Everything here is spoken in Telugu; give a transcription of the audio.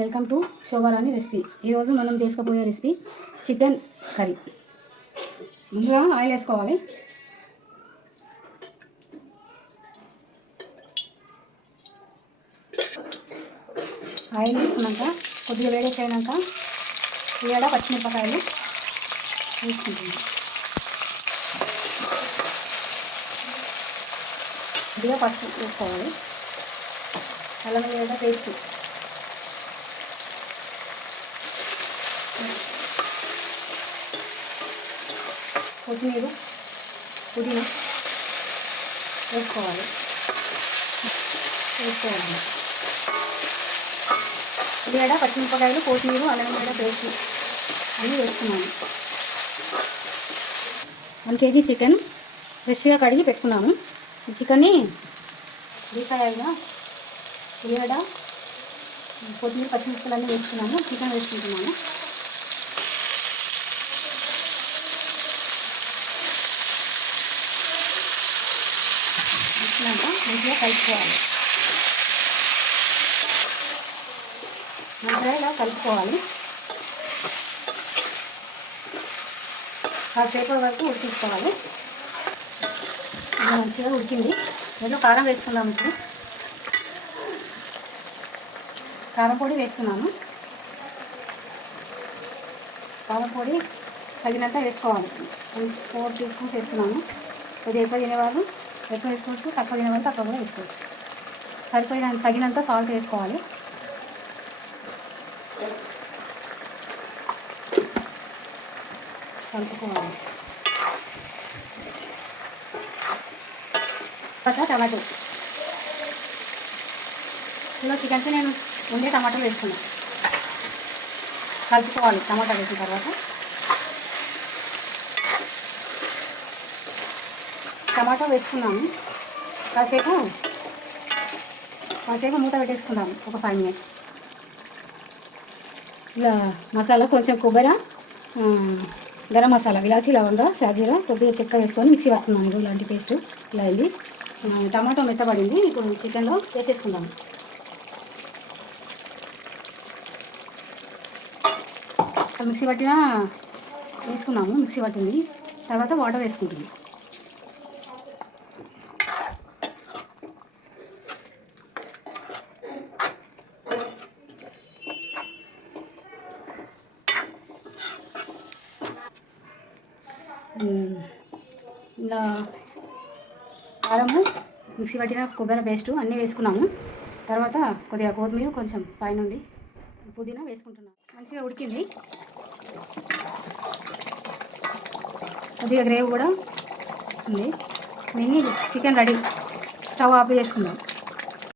Welcome to Shobharani recipe. ఈరోజు మనం చేసుకోబోయే రెసిపీ చికెన్ కర్రీ. ముందుగా ఆయిల్ వేసుకోవాలి. ఆయిల్ వేసుకున్నాక కొద్దిగా వేడెక్కినాక ఏడ పచ్చిమిరపకాయలు వేసుకుంటుంది కొద్దిగా పసుపు వేసుకోవాలి. అల్లం వేయడం పేస్ట్ కొత్తిమీర పుదీనా వేసుకోవాలి. వేసుకోవాలి. ఉల్లిగడ్డ పచ్చిమిరపకాయలు కొత్తిమీర అల్లం వేడ పేస్ట్ అన్నీ వేసుకున్నాను. వన్ కేజీ చికెన్ ఫ్రెష్గా కడిగి పెట్టుకున్నాము ఈ చికెన్ని డీఫ్రైగా ఉల్లిగడ్డ కొత్తిమీర పచ్చిమిరపకాయలు అన్నీ వేసుకున్నాను. చికెన్ వేసుకుంటున్నాను. వేసినాక మంచిగా కలుపుకోవాలి. మంచిగా ఇలా కలుపుకోవాలి. కాసేపు వరకు ఉడికించుకోవాలి. ఇది మంచిగా ఉడికింది. దీంట్లో కారం వేసుకుందాం ఇప్పుడు. కారం పొడి వేస్తున్నాను. కారం పొడి తగినంత వేసుకోవాలి. ఫోర్ టీ స్పూన్స్ వేస్తున్నాను. కొద్దిగా ఎక్కువ తినేవాళ్ళు ఎక్కువ వేసుకోవచ్చు? తక్కువ తినమంటే తక్కువ కూడా వేసుకోవచ్చు. సరిపోయిన తగినంత సాల్ట్ వేసుకోవాలి. కలుపుకోవాలి తర్వాత టమాటో. ఇలా చికెన్కి నేను ఉండే టమాటాలు వేస్తున్నాను కలుపుకోవాలి టమాటా వేసిన తర్వాత. టమాటా వేసుకున్నాము కాసేపు కాసేపు మూత పెట్టేసుకుందాం ఒక ఫైవ్ మినిట్స్ ఇలా మసాలా కొంచెం కొబ్బరి గరం మసాలా విలాచి లవంగా సాజీరా కొద్దిగా చెక్క వేసుకొని మిక్సీ పట్టుకున్నాను ఇది ఇలాంటి పేస్ట్ ఇలా అయింది. టమాటో మెత్తబడింది. ఇప్పుడు చికెన్లో వేసేసుకుందాము మిక్సీ పట్టిన వేసుకున్నాము. మిక్సీ పట్టింది. తర్వాత వాటర్ వేసుకుంటుంది. ఇలా కారము మిక్సీ పట్టిన కొబ్బరి పేస్ట్ అన్నీ వేసుకున్నాము. తర్వాత కొద్దిగా కొత్తిమీర కొంచెం పైనుండి పుదీనా వేసుకుంటున్నాను మంచిగా ఉడికింది. కొద్దిగా గ్రేవీ కూడా ఉంది. దీన్ని చికెన్ రెడీ. స్టవ్ ఆఫ్ చేసుకుందాం.